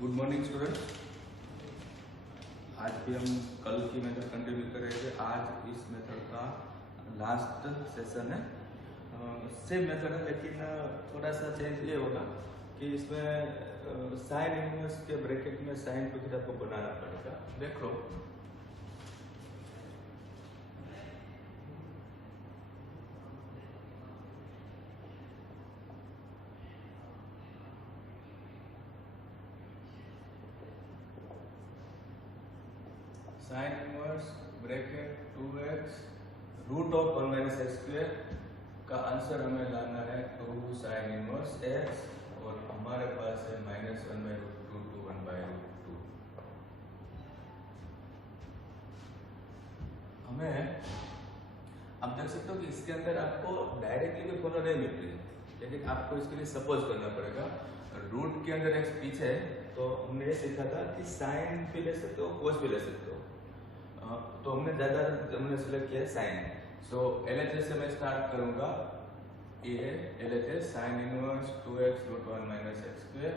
Good morning student. आज भी हम कल की मेथड कंटिन्यू करेंगे। आज इस मेथड का लास्ट सेशन है। सेम मेथड है लेकिन थोड़ा सा चेंज ये होगा कि इसमें साइन इनवर्स के ब्रैकेट में साइन टू थीटा को बनाना पड़ेगा। देख लो, sine inverse bracket 2x root of 1 minus x square का आंसर हमें लाना है 2 साइन इनवर्स x और हमारे पास है -1 by root 2 to 1 by root 2। हमें आप देख सकते हो कि इसके अंदर आपको डायरेक्टली कोई फॉर्मूला नहीं मिल रही है, लेकिन आपको इसके लिए सपोज करना पड़ेगा। रूट के अंदर x पीछे है तो हमने ये सीखा था कि साइन भी ले सकते हो, कोस भी ले सकते हो। तो हमने हमने सिलेक्ट किया साइन। सो LHS से मैं स्टार्ट करूंगा। ये LHS sine inverse 2x root 1 minus x square,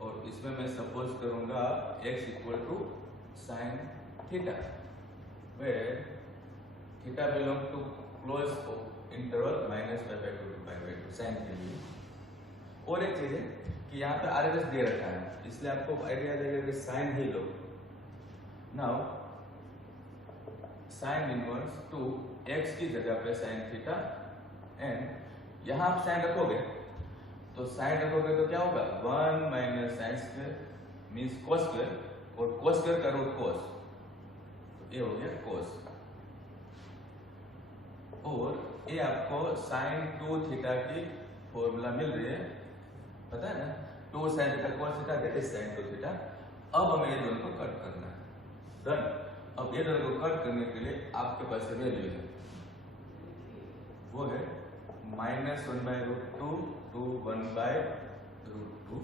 और इसमें मैं सपोज करूंगा x equal to sine theta, where theta belong to close interval -π/2 to π/2 sine के लिए। और एक चीज है कि यहाँ पे RHS दे रखा है, इसलिए आपको आइडिया देगा कि साइन ही लो। नाउ साइन इनवर्स 2 x की जगह पे साइन थीटा, एंड यहाँ आप साइन रखोगे तो क्या होगा 1 minus sine square means cos square, और कोस स्क्वायर का रूट कोस, तो ये हो गया कोस। और ये आपको साइन 2 थीटा की फॉर्मूला मिल रही है, पता है ना, 2 sine theta cos theta that is sine 2 theta. अब हमें ये दोनों को कट करना है। डन। अब ये दोनों को कट करने के लिए आपके पास वैल्यू है, वो है -1 by root 2 to 1 by root 2।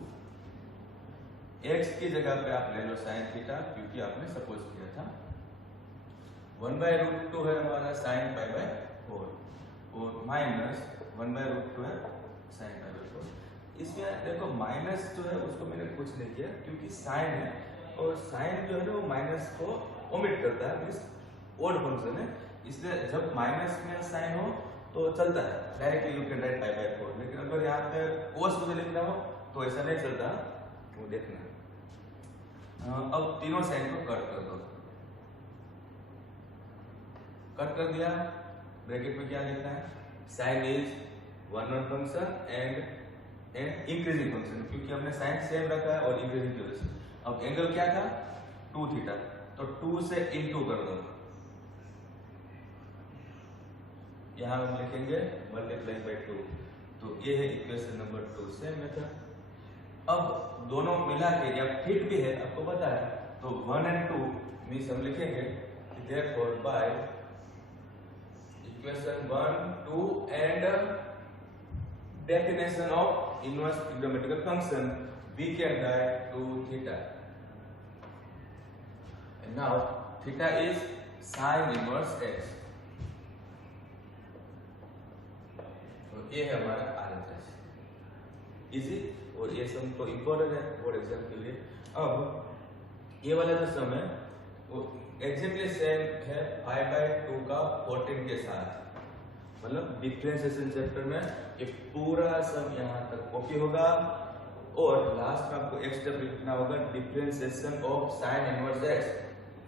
x की जगह पे आप ले लो साइन थीटा, क्योंकि आपने सपोज किया था। 1 बाई रूट 2 है हमारा साइन π/4, और -1 बाई रूट 2 है साइन π/4। इसमें देखो माइनस जो है उसको मैंने कुछ नहीं किया, क्योंकि साइन है, और साइन जो है ना वो माइनस को ओमिट करता है, मींस ओड फंक्शन है, इसलिए जब माइनस में साइन हो तो चलता है, डायरेक्टली यू कैन राइट π/4। लेकिन अगर यहाँ पे कोस मुझे लिखना हो तो ऐसा नहीं चलता, वो देखना। अब तीनों साइन को कट कर दो। कट कर दिया, ब्रैकेट में क्या लिखना है, sine is one not function and increasing function, क्योंकि हमने साइन सेम रखा है और इंक्रीजिंग की वजह से। अब एंगल क्या था 2 थीटा, तो 2 से इनटू कर दो, यहां हम लिखेंगे मल्टीप्लाई बाई 2। तो ये है इक्वेशन नंबर 2 से मेथड। अब दोनों मिला के या फिट भी है, आपको पता है, तो 1 and 2 मींस हम लिखेंगे कि therefore by equation 1, 2 and definition of inverse trigonometrical function, we can write 2 theta. And now theta is sin inverse x. तो ये है हमारा RHS। इजी, और ये सम तो इम्पोर्टेंट है बोर्ड एग्जाम के लिए। अब ये वाला जो सम है वो एग्जैक्टली सेम है 5/2 का 14 के साथ, मतलब डिफरेंशिएशन चैप्टर में ये पूरा सम यहाँ तक कॉपी होगा, और लास्ट में आपको एक स्टेप लिखना होगा, differentiation of sine inverse x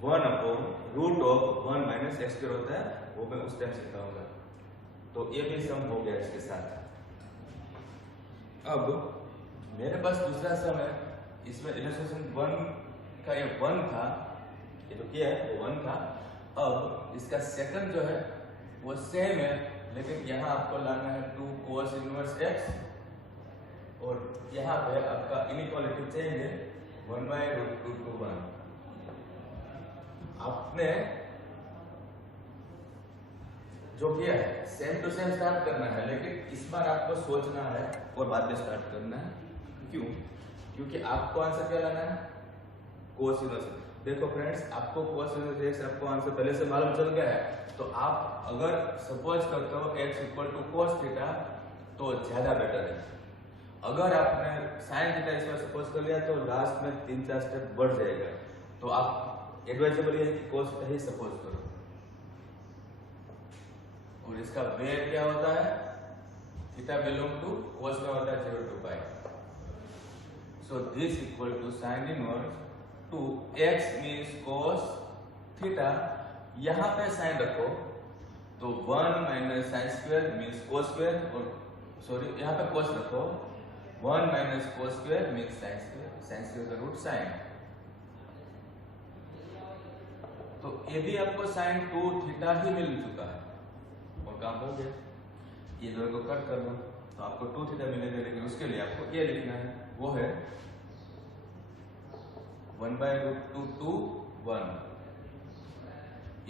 1/√1 minus x square होता है, वो मैं उस टाइम सिखाऊंगा। तो ये भी सम हो गया इसके साथ। अब मेरे पास दूसरा सम है, इसमें इलस्ट्रेशन 1 का ये 1 था, ये जो किया है वो 1 था। अब इसका सेकंड जो है वो सेम है, लेकिन यहाँ आपको लाना है 2 cos इनवर्स x, और यहाँ पे आपका इनइक्वालिटी चेंज है 1/√2 to 1। आपने जो किया है सेम टू सेम स्टार्ट करना है, लेकिन इस बार आपको सोचना है और बाद में स्टार्ट करना है। क्यों? क्योंकि आपको आंसर क्या लाना है, cos इनवर्स। देखो फ्रेंड्स, आपको cos इनवर्स x आपको आंसर पहले से मालूम चल गया है, तो आप अगर सपोज करते हो x equal to cos theta तो ज्यादा बेटर है। अगर आपने साइन थीटा इस बार सपोज कर लिया तो लास्ट में 3-4 स्टेप बढ़ जाएगा, तो आप एडवाइजेबल है कि कोस थीटा ही सपोज करो। और इसका वे क्या होता है, थीटा बिलोंग टू कोस में होता है 0 to pi. So this equal to sine inverse to x means cos theta, यहां पे साइन रखो तो 1 minus sine square means cos square, और सॉरी यहाँ पे कोस रखो 1 minus cos square means sine square, sine square का रूट साइन। तो ये भी आपको साइन 2 थीटा ही मिल चुका है और काम हो गया। ये दोनों को कट कर दो तो आपको 2 थीटा मिलेगा, लेकिन उसके लिए आपको ये लिखना है, वो है 1/√2 to 1।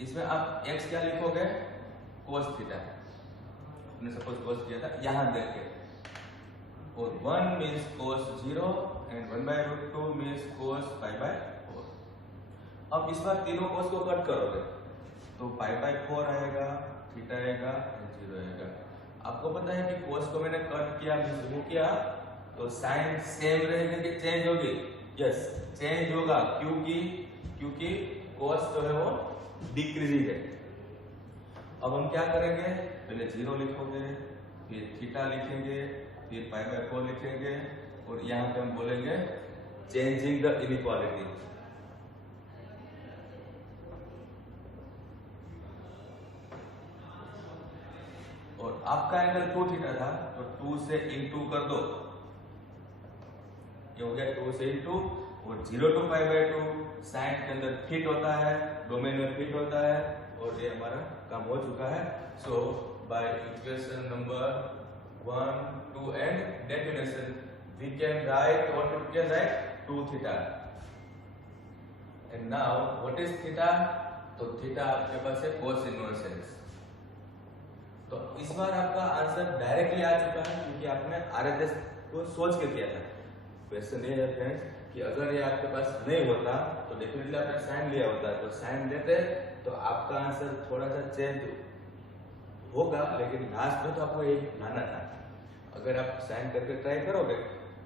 इसमें आप x क्या लिखोगे, कोस थीटा, हमने सपोज कोस किया था यहां देके, और 1 मीन्स कोस 0 एंड 1/√2 मीन्स कोस π/4। अब इस बार तीनों कोस को कट करोगे तो π/4 आएगा, थीटा आएगा, 0 आएगा। आपको पता है कि कोस को मैंने कट किया, रिमूव किया, तो साइन सेम रहेगी कि चेंज होगी? यस, चेंज होगा, क्योंकि कोस जो है वो डिक्रीजिंग है। अब हम क्या करेंगे, पहले 0 लिखोगे, फिर थीटा लिखेंगे, फिर π/4 लिखेंगे, और यहां पे हम बोलेंगे चेंजिंग द इनइक्वालिटी। और आपका एंगल 2 थीटा था तो 2 से इंटू कर दो, ये हो गया 2 से इंटू, और 0 to π/2 साइन के अंदर फिट होता है, डोमेन में फिट होता है, और ये हमारा काम हो चुका है। So by equation number 1, 2 and definition we can write, what we can write, 2 theta. And now what is theta, तो थीटा आपके पास है कोस इनवर्स x। तो इस बार आपका आंसर डायरेक्टली आ चुका है, क्योंकि आपने RHS को सोच के किया था। क्वेश्चन ये है फ्रेंड्स कि अगर ये आपके पास नहीं होता तो डेफिनेटली आपने साइन लिया होता, तो साइन लेते तो आपका आंसर थोड़ा सा चेंज होगा, लेकिन लास्ट में तो आपको यही लाना था। अगर आप साइन करके ट्राई करोगे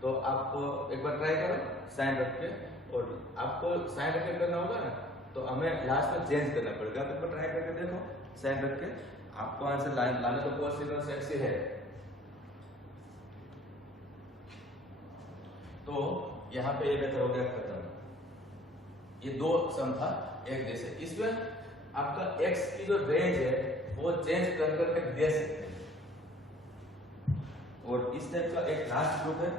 तो आप एक बार ट्राई करो साइन रख के, और आपको साइन रख के करना होगा ना, तो हमें लास्ट में चेंज करना पड़ेगा। आप एक बार ट्राई करके देखो साइन रख के, आपको आंसर लाना तो कोस इनवर्स x ही है। तो यहाँ पे ये मेथड हो गया खत्म। ये 2 सम था एक जैसे, इसमें आपका x की जो रेंज है वो चेंज कर करके दे सकते हैं। और इस टाइप का एक लास्ट ग्रुप है।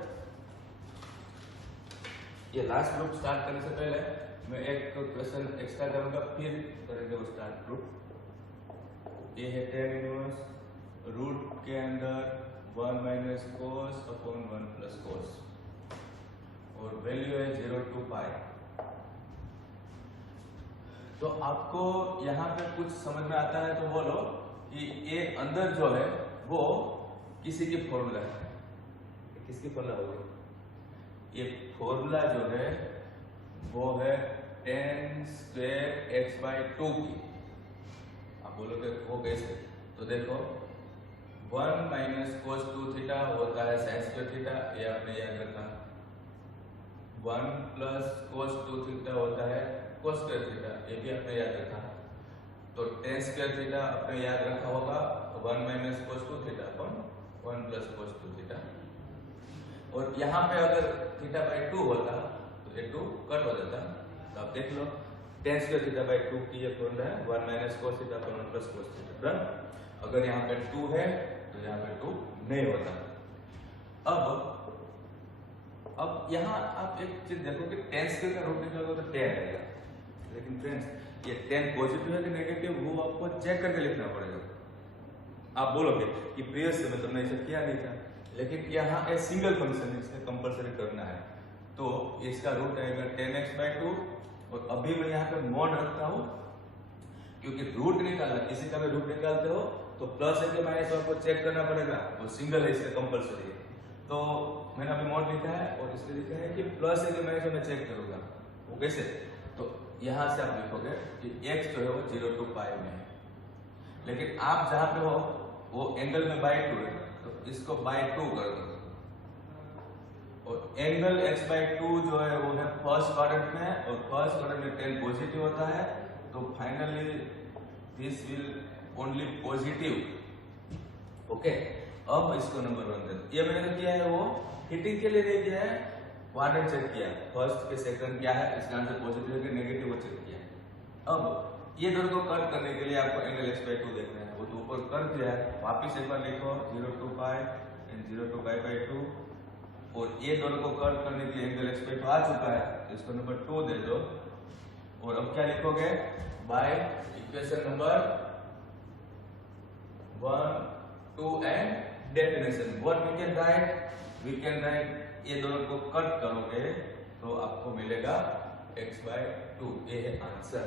ये लास्ट ग्रुप स्टार्ट करने से पहले मैं एक क्वेश्चन एक्स्ट्रा करूंगा, फिर करेंगे वो स्टार्ट ग्रुप। ये है tan इनवर्स, रूट के अंदर 1 माइनस कोस अपॉन 1 प्लस कोस, और वैल्यू है 0 to पाई। तो आपको यहाँ पे कुछ समझ में आता है तो बोलो कि ये अंदर जो है वो किसी की फॉर्मूला है। किसकी फॉर्मूला होगी? ये फॉर्मूला जो है वो है tan स्क्वायर x/2 की। आप बोलोगे वो कैसे? तो देखो 1 माइनस कोस 2 थीटा होता है साइन स्क्वायर थीटा, ये आपने याद रखा। 1 प्लस कोस 2 थीटा होता है कोस स्क्वायर थीटा, ये भी आपने याद रखा। तो tan स्क्वायर थीटा आपने याद रखा होगा 1 माइनस कोस 2 थीटा अपॉन 1 प्लस कोस 2 थीटा। और यहाँ पे अगर θ/2 होता तो ये 2 कट हो जाता। तो आप देख लो tan स्क्वायर θ/2 की ये फॉर्मूला है 1 minus cos theta upon 1 plus cos theta. अगर यहाँ पे 2 है तो यहाँ पे 2 नहीं होता। अब यहाँ आप एक चीज देखो कि tan स्क्वायर का रूट निकालोगे तो tan आएगा, लेकिन फ्रेंड्स ये tan पॉजिटिव है कि नेगेटिव वो आपको चेक करके लिखना पड़ेगा। आप बोलोगे कि प्रीवियस में तुमने ऐसा किया नहीं था, लेकिन यहाँ एक सिंगल फंक्शन है, इसका कंपलसरी करना है। तो इसका रूट आएगा tan x/2, और अभी मैं यहाँ पे मॉड रखता हूँ क्योंकि रूट निकालना, किसी का भी रूट निकालते हो तो प्लस है कि माइनस आपको चेक करना पड़ेगा, वो सिंगल है, इसका कंपलसरी है। तो मैंने अभी मॉड लिखा है और इसलिए लिखा है कि प्लस है कि माइनस मैं चेक करूंगा। वो कैसे? तो यहां से आप लिखोगे कि x जो है वो 0 to पाई में है, लेकिन आप जहां पे हो वो एंगल में बाय 2 है, तो इसको बाय 2 कर दो। और एंगल x/2 जो है वो है फर्स्ट क्वाड्रेंट में, और फर्स्ट क्वाड्रेंट में tan पॉजिटिव होता है, तो finally this will only positive. Okay, अब इसको नंबर 1 दे दो। ये मैंने किया है वो हिटिंग के लिए नहीं किया है, क्वाड्रेंट चेक किया, फर्स्ट के सेकंड क्या है, इसका आंसर पॉजिटिव है कि नेगेटिव वो चेक किया है। अब ये दोनों को कट करने के लिए आपको एंगल x/2 देखना है, वो तो ऊपर कर दिया है, वापिस एक बार लिखो 0 to π एंड 0 to π/2, और ये दोनों को कट करने के लिए एंगल x/2 आ चुका है, तो इसको नंबर 2 दे दो। और अब क्या लिखोगे, by equation number 1, 2 and definition what we can write ये दोनों को कट करोगे तो आपको मिलेगा x/2, ये है आंसर।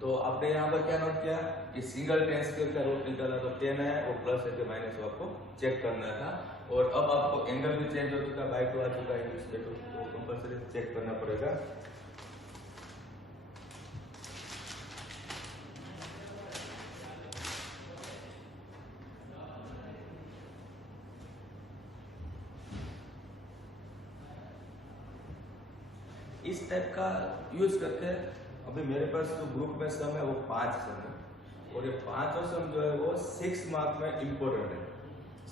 तो आपने यहाँ पर क्या नोट किया कि सिंगल टेन स्क्वायर का रूट निकाला तो 10 है, और प्लस है कि माइनस आपको चेक करना था। और अब आपको एंगल भी चेंज हो चुका, बाय 2 आ चुका है, इस पे तो कंपल्सरी चेक करना पड़ेगा। इस टाइप का यूज करते हैं। अभी मेरे पास जो ग्रुप में सम है वो 5 सम है, और ये 5 सम जो है वो 6 मार्क में इंपॉर्टेंट है।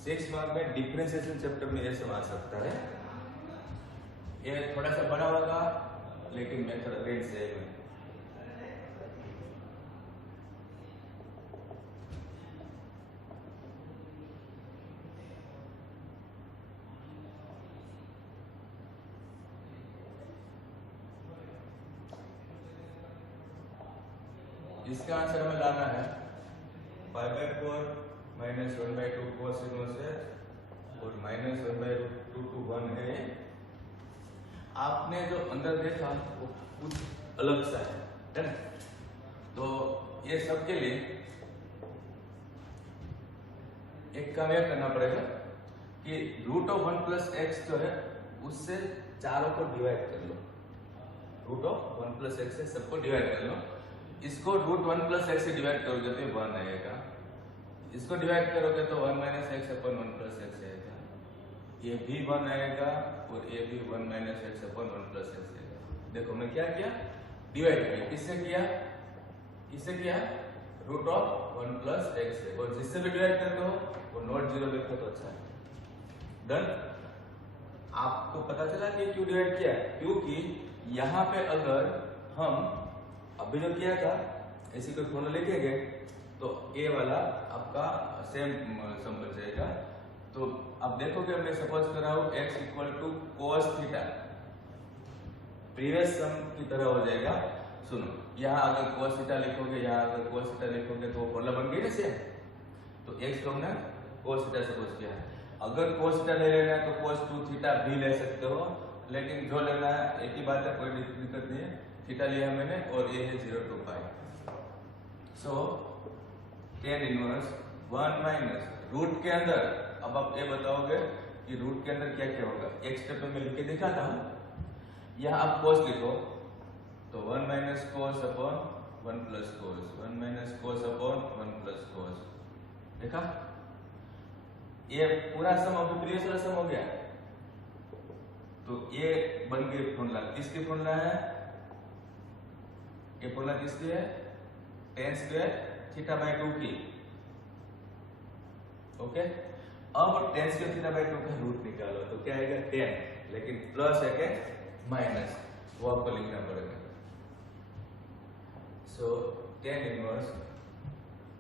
6 मार्क में डिफरेंशिएशन चैप्टर में ये सम आ सकता है। ये थोड़ा सा बड़ा होगा लेकिन मेथड अगेन सेम है। इसका आंसर हमें लाना है 5/4 माइनस 1/2 cos से, और माइनस 1/2 to 1 है। आपने जो अंदर देखा वो कुछ अलग सा है ना, तो ये सब के लिए एक काम यह करना पड़ेगा कि √1 + x जो है उससे चारों को डिवाइड कर लो, √1 + x से सबको डिवाइड कर लो। इसको √1 + x से डिवाइड करोगे तो 1 आएगा, इसको डिवाइड करोगे तो 1 - x/1 + x आएगा, ये भी 1 आएगा, और ये भी 1 - x/1 + x आएगा। देखो मैं क्या किया, डिवाइड किया, किससे किया √1 + x से, और जिससे भी डिवाइड करते हो वो नॉट जीरो लिखो तो अच्छा है। डन। आपको पता चला कि क्यों डिवाइड किया, क्योंकि यहाँ पे अगर हम अभी जो किया था ऐसी कोई फॉर्मूला लेके गए तो ए वाला आपका सेम सम बन जाएगा। तो अब देखोगे मैं सपोज कर रहा हूँ x = cos थीटा, प्रीवियस सम की तरह हो जाएगा। सुनो, यहाँ अगर cos थीटा लिखोगे, यहाँ अगर cos थीटा लिखोगे तो फॉर्मूला बन गई ना सेम। तो x को हमने cos थीटा सपोज किया है, अगर cos थीटा ले लेना है तो cos 2 थीटा भी ले सकते हो, लेकिन जो लेना है एक ही बात है, कोई दिक्कत नहीं है। थीटा लिया मैंने और ये है 0 to π। So tan inverse 1 minus root के अंदर, अब आप ये बताओगे कि रूट के अंदर क्या क्या होगा, एक स्टेप में लिख के दिखाता हूँ। यहाँ आप cos लिखो तो 1 - cos / 1 + cos, 1 - cos / 1 + cos। देखा, ये पूरा सम अभी प्रीवियस वाला सम हो गया। तो ये बन गई फॉर्मूला, किसकी फॉर्मूला है, ये फॉर्मूला किसकी है, tan² θ/2 की। ओके, अब tan² θ/2 का रूट निकालो तो क्या आएगा 10, लेकिन प्लस है के माइनस, वो आपको लिखना पड़ेगा। सो tan इनवर्स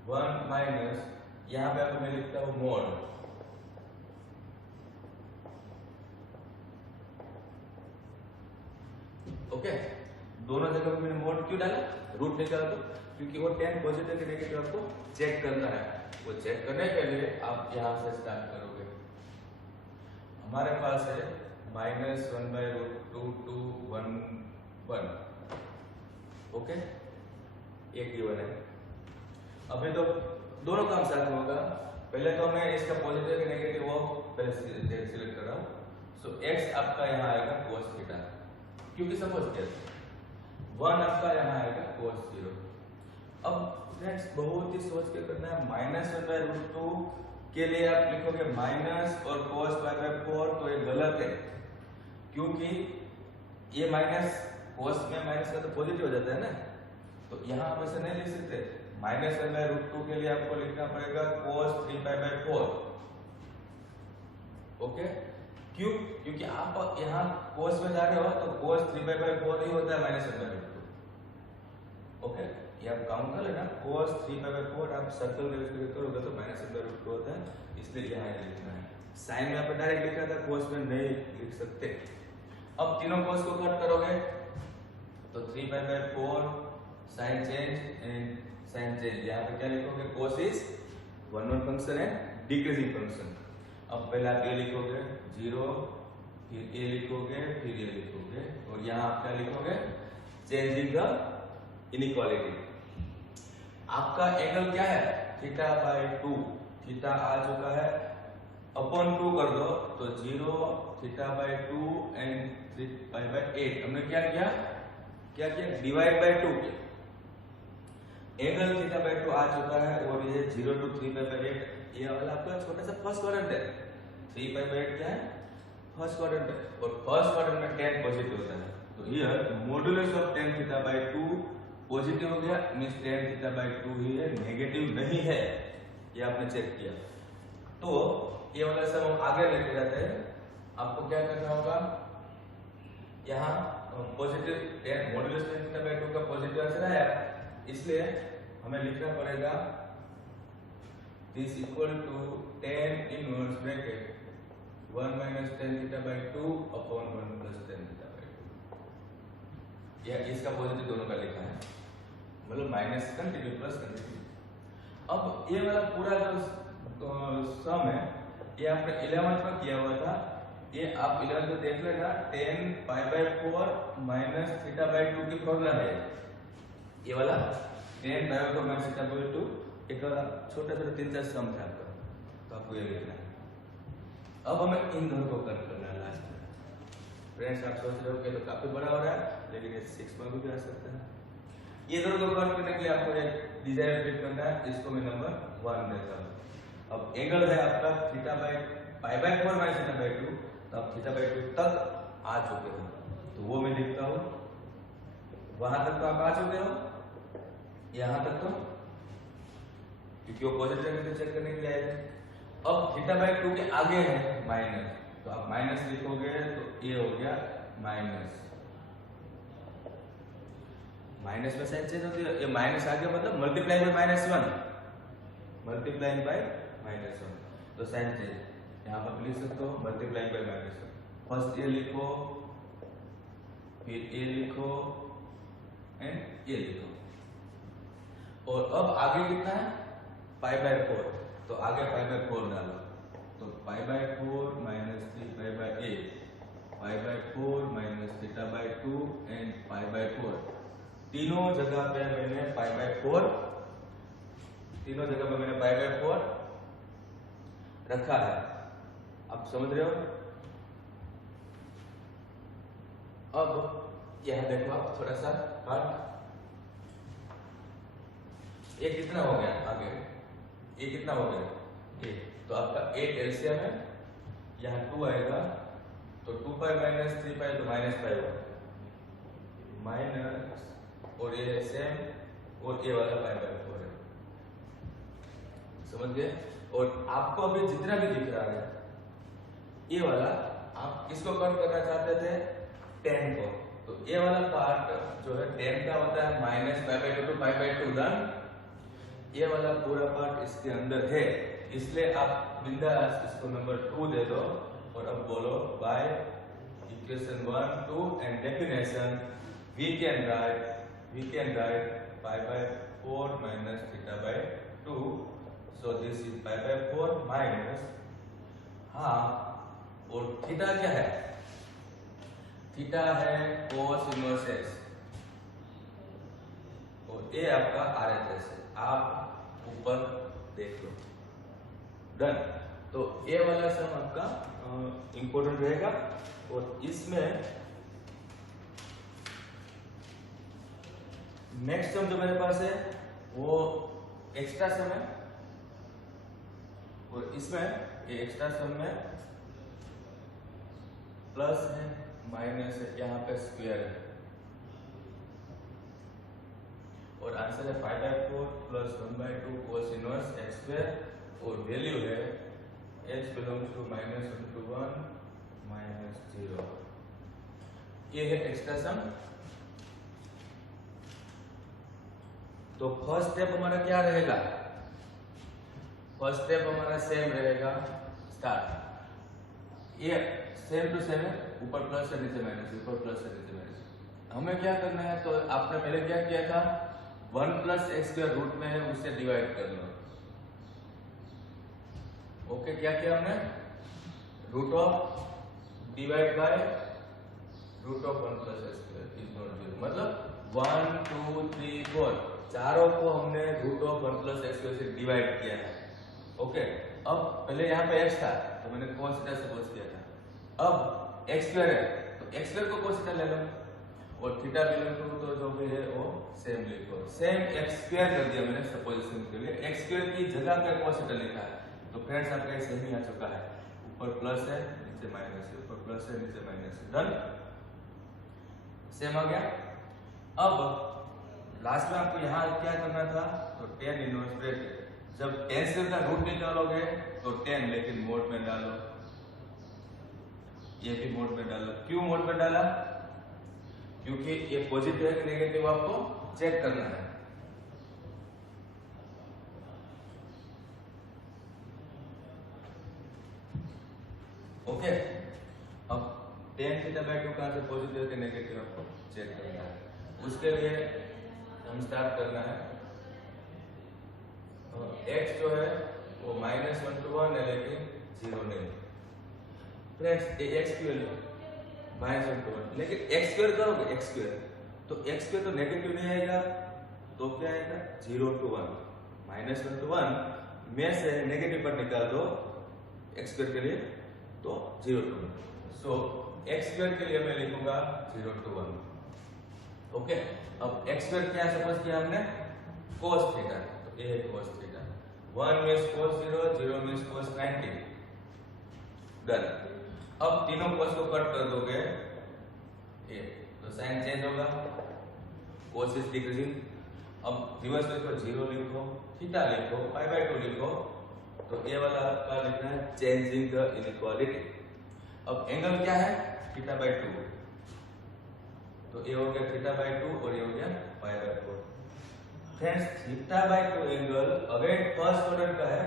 1 माइनस, यहाँ पे आपको मैं लिखता हूँ मोड, ओके। दोनों जगह पे मैंने मोड क्यों डाला, रूट निकाला तो क्योंकि वो tan पॉजिटिव के नेगेटिव आपको चेक करना है। वो चेक करने के लिए आप यहाँ से स्टार्ट करोगे। हमारे पास है -1/√2 to 1 1, ओके, एक गिवन है। अभी तो दोनों काम साथ में होगा। पहले तो मैं इसका पॉजिटिव के नेगेटिव वो पहले सिलेक्ट कर रहा हूँ। सो x आपका यहाँ आएगा cos थीटा, क्योंकि सपोज किया 1 आपका यहाँ आएगा cos 0। अब फ्रेंड्स बहुत ही सोच के करना है, -1/√2 के लिए आप लिखोगे माइनस और cos पाई बाय 4, तो ये गलत है क्योंकि ये माइनस cos में माइनस का तो पॉजिटिव हो जाता है ना, तो यहाँ आप ऐसे नहीं लिख सकते। माइनस वन बाय रूट 2 के लिए आपको लिखना पड़ेगा cos 3 पाई बाय 4। ओके, क्यों? क्योंकि आप यहाँ cos में जा रहे हो तो cos 3 पाई बाय 4 ही होता है minus one by root 2। Okay, ये आप काउंट कर लेना, cos 3 पाई बाय 4 आप सर्कल में यूज करोगे तो माइनस वन बाय रूट 2 होता है, इसलिए यहाँ लिखना है। साइन में आप डायरेक्ट लिखा था, cos में नहीं लिख सकते। अब तीनों cos को कट करोगे तो 3 पाई by 4 sign change and sign change, यहाँ पे क्या लिखोगे? cos is one one function है, डिक्रीजिंग फंक्शन। अब पहले आप ये लिखोगे 0, फिर ये लिखोगे, फिर ये लिखोगे, और यहाँ आप क्या लिखोगे? Changing the inequality. आपका एंगल क्या है? थीटा बाय 2, थीटा आ चुका है, अपॉन 2 कर दो तो 0, थीटा बाय 2 एंड 3 पाई बाय 8। हमने क्या किया? डिवाइड बाय 2 किया। एंगल थीटा बाय 2 आ चुका है, और ये 0 to 3 पाई बाय 8, ये वाला आपका छोटा सा फर्स्ट क्वाड्रेंट है। 3 पाई बाय 8 क्या है? फर्स्ट क्वाड्रेंट है, और फर्स्ट क्वाड्रेंट में tan पॉजिटिव होता है, तो here modulus of tan theta by 2 positive हो गया, मींस tan थीटा बाय 2 ही है, नेगेटिव नहीं है। ये आपने चेक किया। तो ये वाला सब हम आगे लेके जाते हैं। आपको क्या करना होगा? यहाँ positive tan modulus tan theta by 2 का पॉजिटिव आंसर आया, इसलिए हमें लिखना पड़ेगा this equal to tan inverse bracket 1 minus tan theta by 2 upon 1 plus tan theta by 2। यह इसका पॉजिटिव दोनों का लिखा है, मतलब माइनस कंटिन्यू प्लस कंटिन्यू। अब ये वाला पूरा जो सम है, ये आपने 11th में किया हुआ था, ये आप 11th में देख लेना। tan pi by 4 minus theta by 2 की फॉर्मूला है ये वाला, tan pi by 4 minus theta by 2। एक छोटा छोटा 3-4 सम था आपका, तो आपको ये लिखना है। अब हमें इन दोनों को कट करना है लास्ट में। फ्रेंड्स, आप सोच रहे हो कि तो काफी बड़ा हो रहा है, लेकिन ये 6 में भी आ सकता है। ये दोनों को कट करने के लिए आपको एक डिजाइन फिट करना है, इसको मैं नंबर 1 देता हूं। अब एंगल है आपका theta by pi by 4 minus theta by 2, तो आप थीटा बाय 2 तक आ चुके हो, तो वो मैं लिखता हूं। वहां तक तो आप आ चुके हो, यहां तक तो, क्योंकि वो पॉजिटिव एंगल चेक करने के लिए आए थे। अब थीटा बाय 2 के आगे है माइनस, तो आप माइनस लिखोगे तो ये हो गया माइनस। माइनस में साइन चेंज होती है, ये माइनस आ गया मतलब मल्टीप्लाई बाय -1, मल्टीप्लाई बाय -1, तो साइन चेंज यहाँ पर लिख सकते हो मल्टीप्लाई बाय -1। फर्स्ट ये लिखो, फिर ये लिखो एंड ये लिखो, और अब आगे कितना है? पाई बाय 4, तो आगे पाई बाय 4 डालो, तो पाई बाय 4 माइनस 3 पाई bye 8, pi by 4 minus theta by 2 and pi by 4। तीनों जगह पे मैंने पाई बाय 4, तीनों जगह पे मैंने पाई बाय 4 रखा है। आप समझ रहे हो? अब यह देखो आप थोड़ा सा पार्ट, ये कितना हो गया आगे? ये कितना हो गया? ये तो आपका 8 एलसीएम है, यहाँ 2 आएगा, तो 2 पाई माइनस 3 पाई तो माइनस पाई होगा, माइनस, और ये सेम, और ये वाला पाई बाय 4 है। समझ गए? और आपको अभी जितना भी दिख रहा है ये वाला, आप किसको कट करना चाहते थे? tan को, तो ये वाला पार्ट जो है tan का होता है minus pi by 2 to pi by 2 done. ये वाला पूरा पार्ट इसके अंदर है, इसलिए आप बिंदास इसको नंबर 2 दे दो, और अब बोलो by equation 1, 2 and definition we can write pi by 4 minus theta by 2, so this is pi by 4 minus half, और थीटा क्या है? थीटा है cos इनवर्स x, और ये आपका RHS है, आप ऊपर देख लो। डन। तो ये वाला सम आपका इंपॉर्टेंट रहेगा, और इसमें नेक्स्ट सम जो मेरे पास है वो एक्स्ट्रा सम है, और इसमें ये एक्स्ट्रा सम में प्लस है माइनस है, यहाँ पे स्क्वायर है और आंसर है 5/4 plus 1/2 cos inverse x square और वैल्यू है x बिलोंग्स टू -1 -0। ये है एक्स्ट्रा सम। तो फर्स्ट स्टेप हमारा क्या रहेगा? फर्स्ट स्टेप हमारा सेम रहेगा, स्टार्ट। ये सेम टू सेम है, ऊपर प्लस है नीचे माइनस, ऊपर प्लस है नीचे माइनस। हमें क्या करना है? तो आपने पहले क्या किया था, 1 + x² रूट में है उससे डिवाइड कर लो। ओके, क्या किया हमने? Root of divide by root of 1 + x² is not 0, मतलब 1 2 3 4 चारों को हमने रूट ऑफ 1 + x² से डिवाइड किया है। ओके, अब पहले यहाँ पे x था तो मैंने cos थीटा सपोज किया था। अब x² है तो x² को cos थीटा ले लो और थीटा बिलोंग टू तो जो भी है वो सेम लिखो। सेम x² कर दिया मैंने सपोजिशन के लिए, x² की जगह पे cos थीटा लिखा है। तो फ्रेंड्स आपका सेम ही आ चुका है, ऊपर प्लस है नीचे माइनस है, ऊपर प्लस है नीचे माइनस है। डन, सेम आ गया। अब लास्ट में आपको यहाँ क्या करना था? तो tan इनवर्स ब्रैकेट, जब tan स्क्वायर का रूट निकालोगे तो tan, लेकिन मोड में डालो, ये भी मोड में डालो। क्यों मोड में डाला? क्योंकि ये पॉजिटिव है कि नेगेटिव आपको चेक करना है। ओके, अब tan θ/2 कहां से पॉजिटिव है कि नेगेटिव आपको चेक करना है। उसके लिए हम स्टार्ट करना है, x जो है वो -1 to 1 है लेकिन 0 नहीं। फ्रेंड्स ये x की वैल्यू -1 to 1, लेकिन x² करोगे x² तो x² तो नेगेटिव नहीं आएगा, तो क्या आएगा? 0 to 1, -1 to 1 में से नेगेटिव पर निकाल दो x² के लिए तो 0 to 1। सो x² के लिए मैं लिखूंगा 0 to 1। ओके, अब x² क्या सपोज किया हमने? cos थीटा, तो ये है cos theta. 1 means cos 0, 0 means cos 90। Done. अब तीनों cos को कट कर दोगे ये तो साइन चेंज होगा, cos इज डिक्रीजिंग। अब रिवर्स में तो 0 लिखो, थीटा लिखो, π/2 लिखो, तो ये वाला आपका लिखना है चेंजिंग द इनइक्वालिटी। अब एंगल क्या है? θ/2, तो ये हो गया θ/2 और ये हो गया π/4। Friends θ/2 angle again first order का है,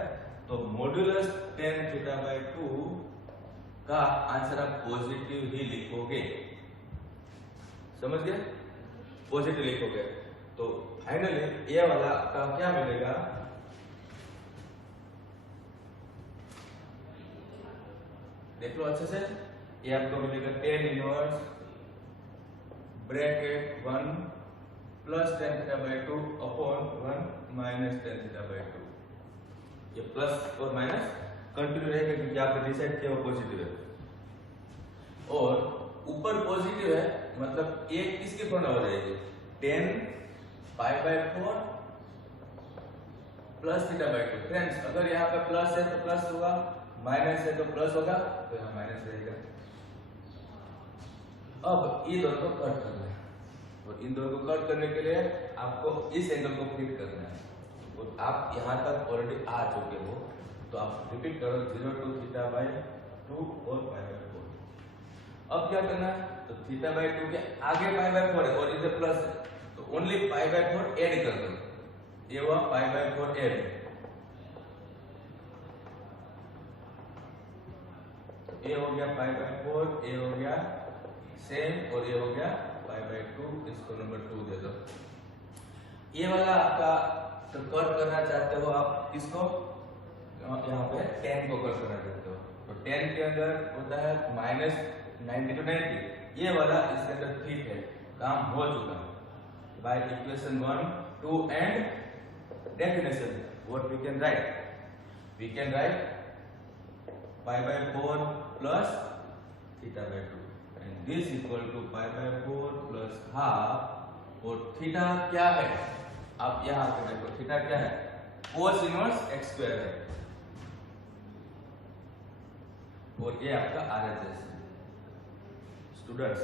तो मॉड्यूलस tan θ/2 का आंसर आप पॉजिटिव ही लिखोगे। समझ गए? पॉजिटिव लिखोगे तो फाइनली ये वाला आपका क्या मिलेगा? देख लो अच्छे से, ये आपको मिलेगा tan inverse bracket 1 + tan θ/2 upon 1 - tan θ/2। ये प्लस और माइनस कंटिन्यू रहेगा क्योंकि आपने डिसाइड किया वो पॉजिटिव है। और ऊपर पॉजिटिव है मतलब ये किसकी फॉर्म हो जाएगी? tan π/4 plus θ/2। फ्रेंड्स अगर यहाँ पे प्लस है तो प्लस होगा, माइनस है तो प्लस होगा, तो यहाँ माइनस रहेगा। अब ये दोनों को कट करना है और इन दोनों को कट करने के लिए आपको इस एंगल को फिट करना है और आप यहाँ तक ऑलरेडी आ चुके हो, तो आप रिपीट करो 0 to θ/2 और π/4। अब क्या करना है? तो θ/2 के आगे π/4 है और इधर प्लस है, तो ओनली π/4 ऐड कर दो। ये हुआ π/4 ऐड, ये हो गया π/4, ये हो गया सेम और ये हो गया π/2। इसको नंबर 2 दे दो। ये वाला आपका तो कट करना चाहते हो आप किसको? यहाँ पे tan को कट करना चाहते हो, तो tan के अंदर होता है -90 to 90। ये वाला इसके अंदर फिट है, काम हो चुका है। By equation 1, 2 and definition what we can write? We can write π/4 plus θ/2 and this equal to π/4 plus half. और थीटा क्या है? आप यहाँ पे देखो, थीटा क्या है? cos इनवर्स x² है। और ये आपका RHS है। स्टूडेंट्स,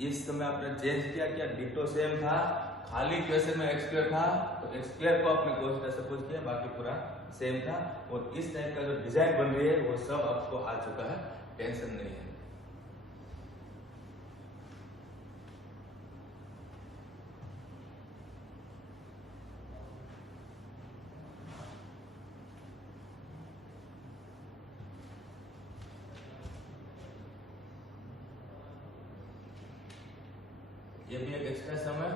इस समय आपने चेंज किया क्या? डिटो सेम था, खाली क्वेश्चन में x स्क्वायर था तो x स्क्वायर को आपने cos थीटा सपोज किया, बाकी पूरा सेम था। और इस टाइप का जो डिजाइन बन रही है वो सब आपको आ चुका है, टेंशन नहीं है। ये भी एक एक्स्ट्रा सम है।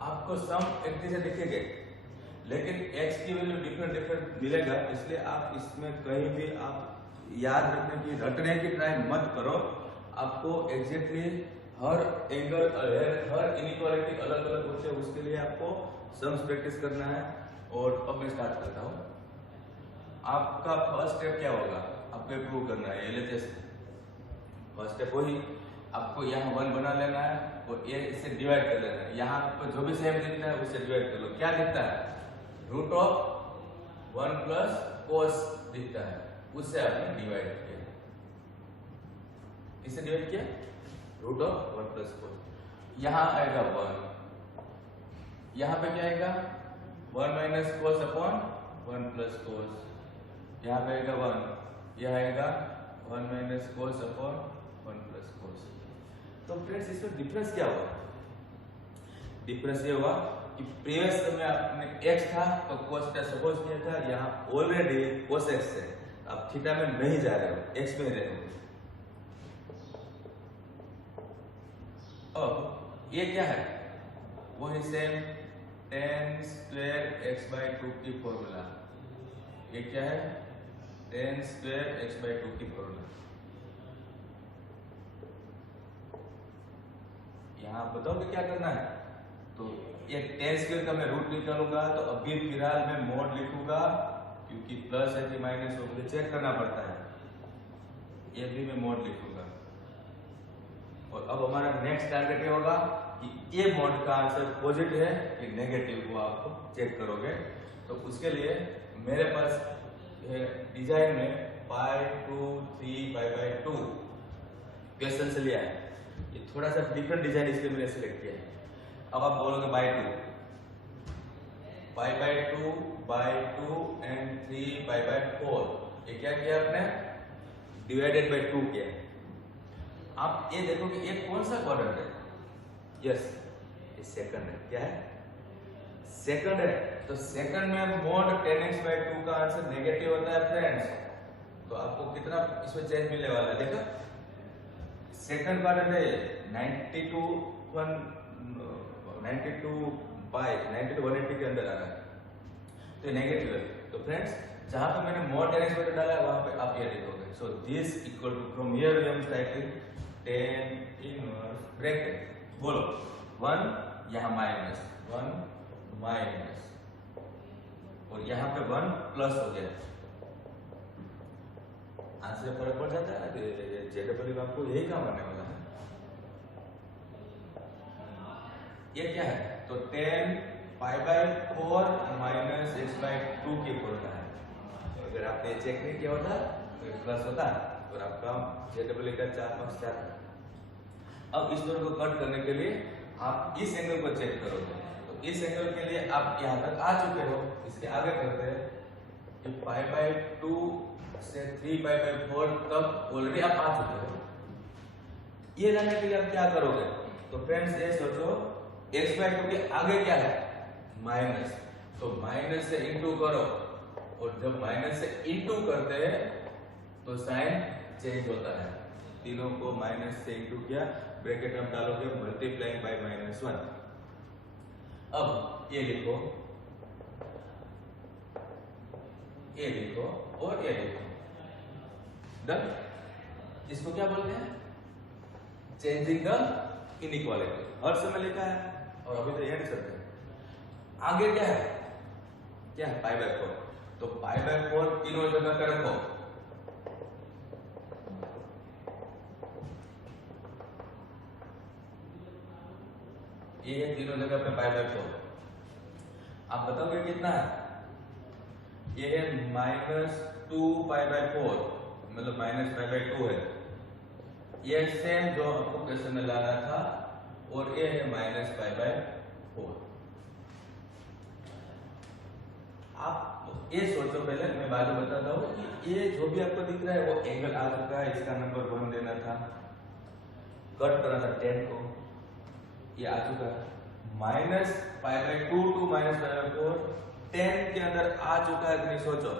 आपको सम एक जैसे दिखेंगे, लेकिन x की वैल्यू डिफरेंट मिलेगा, इसलिए आप इसमें कहीं भी आप याद रटने की ट्राई मत करो। आपको एग्जैक्टली हर एंगल, हर इनइक्वालिटी अलग अलग होते हैं, उसके लिए आपको सम्स प्रैक्टिस करना है। और अब मैं स्टार्ट करता हूँ। आपका फर्स्ट स्टेप क्या होगा? आपको प्रूव करना है LHS। फर्स्ट स्टेप वही, आपको यहाँ 1 बना लेना है और ये इससे डिवाइड कर लेना है। यहाँ आपको जो भी सेम दिखता है उससे डिवाइड कर लो। क्या दिखता है? रूट ऑफ 1 प्लस कोस दिखता है, उससे आपने डिवाइड किया। किससे डिवाइड किया? Root of 1 plus cos. यहाँ आएगा 1, यहाँ पे क्या आएगा? 1 minus cos upon 1 plus cos. यहाँ पे आएगा 1, यह आएगा 1 minus cos upon 1 plus cos. तो फ्रेंड्स, इसमें डिफरेंस क्या हुआ? डिफरेंस ये हुआ कि प्रीवियस में आपने x था तो cos थीटा सपोज किया था, यहाँ ऑलरेडी cos x है, आप थीटा में नहीं जा रहे हो, x में रहे हो। अब ये क्या है? वो है सेम tan स्क्वायर x/2 की फॉर्मूला। ये क्या है? tan स्क्वायर x/2 की फॉर्मूला। यहाँ बताओ कि क्या करना है? तो ये tan स्क्वायर का मैं रूट निकालूंगा, तो अभी फिलहाल मैं मोड लिखूंगा, क्योंकि प्लस है कि माइनस हो मुझे चेक करना पड़ता है। ये भी मैं मोड लिखूंगा। और अब हमारा नेक्स्ट टारगेट ये होगा कि ये मोड का आंसर पॉजिटिव है कि नेगेटिव, वो आपको चेक करोगे। तो उसके लिए मेरे पास डिजाइन में π2 3 π/2 क्वेश्चन से लिया है। ये थोड़ा सा डिफरेंट डिजाइन इसलिए मैंने सिलेक्ट किया है। अब आप बोलोगे π/2 π/2 एंड 3 π/4। ये क्या किया आपने? डिवाइडेड बाय 2 किया। आप ये देखो कि ये कौन सा क्वाड्रेंट है? यस, ये सेकंड है। क्या है? सेकंड है। तो सेकंड में मोड tan x/2 का आंसर नेगेटिव होता है फ्रेंड्स। तो आपको कितना इसमें चेंज मिलने वाला है? देखो, सेकंड क्वाड्रेंट है 92 180 के अंदर आ रहा है, तो नेगेटिव है। तो फ्रेंड्स, जहां पे मैंने मोड tan x/2 डाला है वहां पे आप ये लिखोगे। So this equal to, from here we am writing tan inverse bracket, बोलो 1, यहाँ माइनस 1 माइनस, और यहाँ पे 1 प्लस हो गया। आंसर फर्क पड़ जाता है ना कि जेडब्ल्यू आपको यही काम करने वाला है। ये क्या है? तो tan π/4 माइनस x/2 की फॉर्मूला है। तो अगर आपने चेक नहीं किया होता तो प्लस होता और आपका जेडब्ल्यू का 4 मार्क्स जाता। अब इस दोनों को कट करने के लिए आप इस एंगल को चेक करोगे। तो इस एंगल के लिए आप यहाँ तक आ चुके हो, इसके आगे करते हैं कि π/2 से 3 π/4 तक ऑलरेडी आप आ चुके हो। ये लाने के लिए आप क्या करोगे? तो फ्रेंड्स, ये सोचो x/2 के आगे क्या है? माइनस। तो माइनस से इंटू करो, और जब माइनस से इंटू करते हैं तो साइन चेंज होता है। तीनों को माइनस से इंटू किया, ब्रैकेट में डालोगे मल्टीप्लाइंग बाय -1। अब ये लिखो, ये लिखो और ये लिखो। डन। इसको क्या बोलते हैं? Changing the inequality. हर समय लिखा है और अभी तो एंड चलते हैं। आगे क्या है, क्या है पाई बाय 4। तो पाई बाय 4 तीनों जगह पे रखो, ये है तीनों जगह पे पाई बाय 4। आप बताओगे कितना है, ये है -2 पाई बाय 4, मतलब -π/2 है। ये सेम जो आपको क्वेश्चन में लाना था, और ये है -π/4। आप ये सोचो, पहले मैं बाद में बताता हूँ कि ये जो भी आपको दिख रहा है वो एंगल आ चुका है, इसका नंबर 1 देना था, कट करना था 10 को, ये आ चुका है। -π/2 टू -π/4 10 के अंदर आ चुका है कि नहीं, सोचो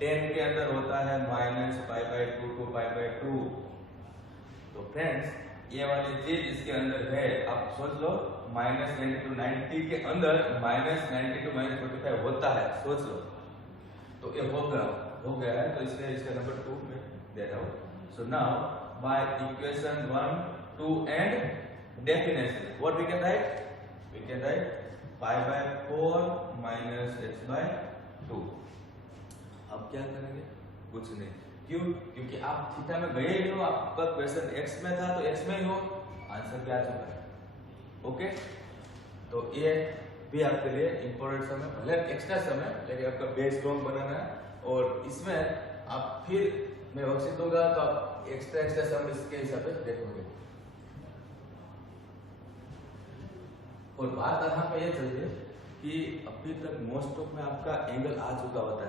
10 के अंदर होता है -π/2 टू π/2। तो फ्रेंड्स ये वाली चीज इसके अंदर है, आप सोच लो -90 टू 90 के अंदर -90 टू -45 होता है, सोच लो। तो ये हो गया है, तो इसलिए इसका नंबर 2 में दे रहा हूँ। So now by equation 1, 2 and definition what we can write, we can write π/4 minus h/2। अब क्या करेंगे, कुछ नहीं, क्यों, क्योंकि आप थीटा में गए ही हो, आपका क्वेश्चन x में था तो x में ही हो, आंसर क्या आ चुका है। ओके, तो ये भी आपके लिए इंपॉर्टेंट समय, भले एक्स्ट्रा समय, लेकिन आपका बेस स्ट्रॉन्ग बनाना है। और इसमें आप फिर मैं वर्कशीट दूंगा तो आप एक्स्ट्रा सम इसके हिसाब से देखोगे। और बात यहाँ पे ये चल रही है कि अभी तक मोस्ट ऑफ में आपका एंगल आ चुका होता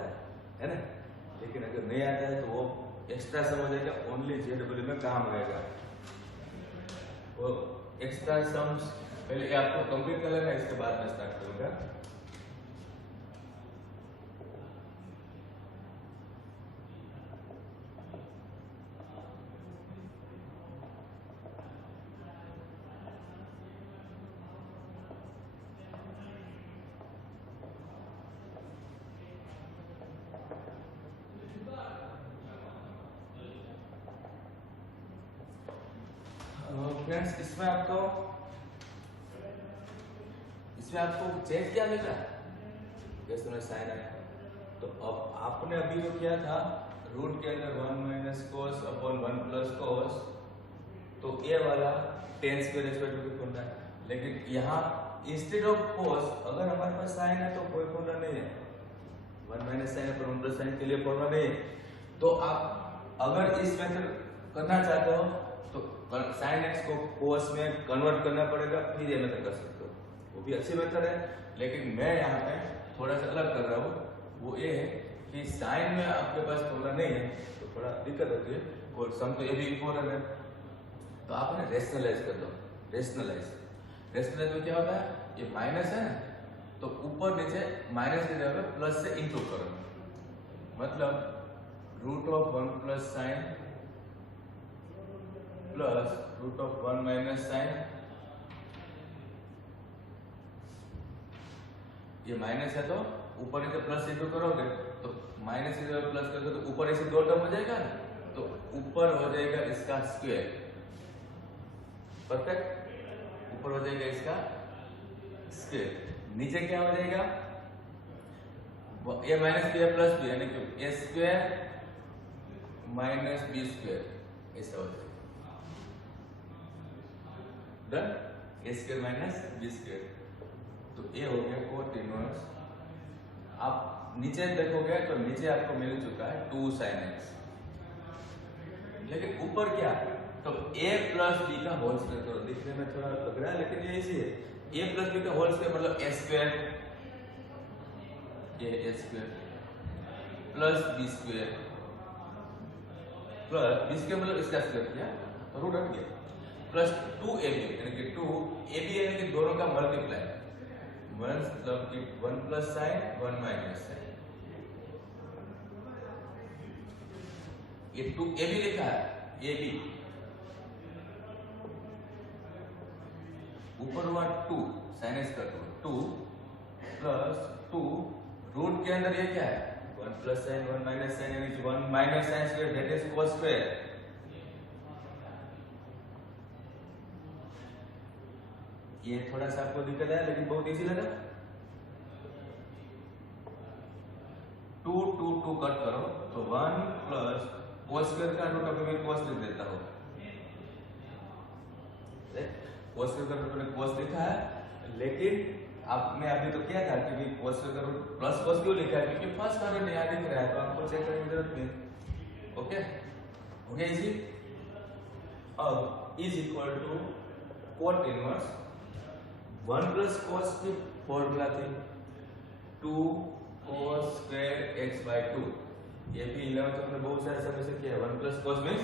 है ना, लेकिन अगर नहीं आता है तो वो एक्स्ट्रा सम हो जाएगा, ओनली जेडब्ल्यू में काम रहेगा। वो एक्स्ट्रा सम्स पहले आपको कंप्लीट कर लेना, इसके बाद मैं स्टार्ट करूंगा। फ्रेंड्स इसमें आपको चेंज क्या मिल रहा है, जैसे मैं साइन आया, तो अब आपने अभी जो किया था रूट के अंदर 1 - cos अपॉन 1 + cos, तो ये वाला टेंस के रेस्पेक्ट में फॉर्मूला है। लेकिन यहाँ इंस्टेड ऑफ cos अगर हमारे पास साइन है तो कोई फॉर्मूला नहीं है, 1 - sin अपॉन 1 + sin के लिए फॉर्मूला नहीं है। तो आप अगर इस मेथड करना चाहते हो तो sin x को cos में कन्वर्ट करना पड़ेगा, फिर ये मेथड कर सकते हो, वो भी अच्छी मेथड है। लेकिन मैं यहाँ पे थोड़ा सा अलग कर रहा हूँ, वो ये है कि साइन में आपके पास फॉर्मूला नहीं है तो थोड़ा दिक्कत होती है, और सम तो ये भी इम्पोर्टेंट है। तो आप ना रेशनलाइज कर दो, रेशनलाइज में क्या होता है, ये माइनस है ना, तो ऊपर नीचे माइनस की जगह प्लस से इंटू करो, मतलब √1 + sin प्लस √1 - sin, ये माइनस है तो ऊपर नीचे प्लस इंटू करोगे तो माइनस की जगह प्लस करोगे तो ऊपर ऐसे 2 टर्म हो जाएगा ना, तो ऊपर हो जाएगा इसका स्क्वायर, परफेक्ट, ऊपर हो जाएगा इसका स्क्वायर, नीचे क्या हो जाएगा, ये माइनस b प्लस b, यानी कि a² - b², ऐसा हो जाएगा, डन, a² - b²। तो ये हो गया cot इनवर्स। आप नीचे देखोगे तो नीचे आपको मिल चुका है 2 sin x, लेकिन ऊपर क्या, तो a + b का होल स्क्वायर करो, दिखने में थोड़ा लग रहा है लेकिन ये इजी है, a + b का होल स्क्वायर मतलब a² ये a² plus b² plus b² मतलब इसका स्क्वायर किया तो रूट हट गया, प्लस 2ab यानी कि 2ab यानी कि दोनों का मल्टीप्लाई, 1 मतलब कि 1 + sin 1 - sin, ये 2ab लिखा है, ab ऊपर हुआ 2 sin x का 2 प्लस 2 रूट के अंदर ये क्या है 1 + sin 1 - sin यानी कि 1 - sin square, that is cos square। ये थोड़ा सा आपको दिक्कत है लेकिन बहुत इजी लगा। 2 2 2 कट करो तो 1 प्लस cos स्क्वायर का रूट अभी मैं cos लिख देता हूँ। cos स्क्वायर का रूट मैंने cos लिखा है, लेकिन आप मैं अभी तो क्या था कि भी cos स्क्वायर का रूट प्लस cos क्यों लिखा है, क्योंकि फर्स्ट क्वाड्रेंट यहाँ दिख रहा है तो आपको चेक करने की जरूरत नहीं। ओके, हो गया इजी। अब is equal to cot inverse 1 plus cos की फॉर्मूला थी 2 cos स्क्वायर x by 2। ये भी 11th में बहुत सारे समय से किया है। 1 plus cos means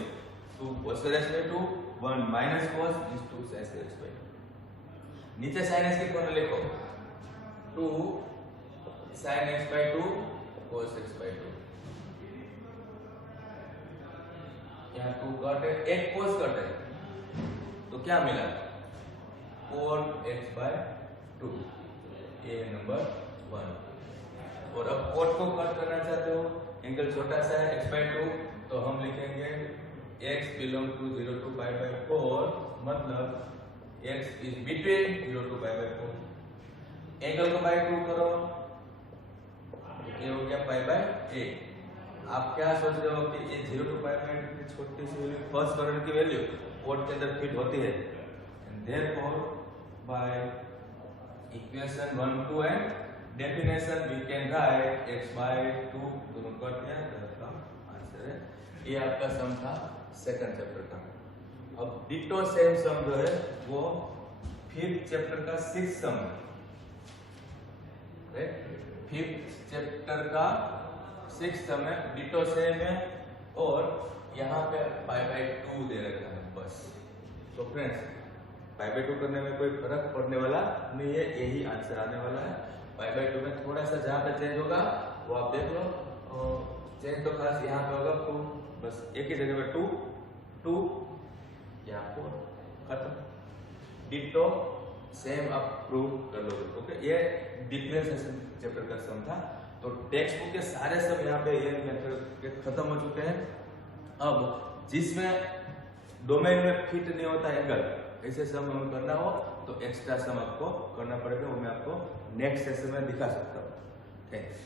2 cos square x by 2, 1 minus cos means 2 sin square x by 2। नीचे sin x की फॉर्मूला लिखो 2 sin x by 2 cos x by 2। यहाँ 2 कट है, एक cos कट है तो क्या मिला cot x by 2, ये नंबर 1। और अब cot को कट करना चाहते हो, एंगल छोटा सा है x by 2 तो हम लिखेंगे x belong to 0 to pi by 4, मतलब x is between 0 to pi by 4। Angle को बाय 2 करो, ये हो गया पाई बाय 8। आप क्या सोच रहे हो कि ये 0 to pi by 8 की छोटी सी वैल्यू फर्स्ट क्वाड्रेंट की वैल्यू cot के अंदर फिट होती है। Therefore by equation 1 2 and definition we can write x by 2 दोनों कट गया, इसका आंसर है। ये आपका सम था सेकंड चैप्टर का। अब डिटो सेम सम जो है वो फिफ्थ चैप्टर का सिक्स्थ सम है। फिफ्थ चैप्टर का सिक्स्थ सम है, डिटो सेम है और यहाँ पे पाई बाय 2 दे रखा है बस। तो फ्रेंड्स पाई बाय 2 करने में कोई फर्क पड़ने वाला नहीं है, यही आंसर आने वाला है। पाई बाय 2 में थोड़ा सा जहाँ पे चेंज होगा वो आप देख लो, चेंज तो खास यहाँ पे होगा 2, बस एक ही जगह पे 2 2 यहाँ 4 खत्म। डिटो सेम आप प्रूव कर लोगे। ओके, ये डिफरेंशिएशन चैप्टर का सम था। तो टेक्स्ट बुक के सारे सम यहाँ पे ये मेथड के खत्म हो चुके हैं। अब जिसमें डोमेन में फिट नहीं होता एंगल, ऐसे सम हमें करना हो तो एक्स्ट्रा सम आपको करना पड़ेगा, वो मैं आपको नेक्स्ट सेशन में दिखा सकता हूँ। थैंक्स।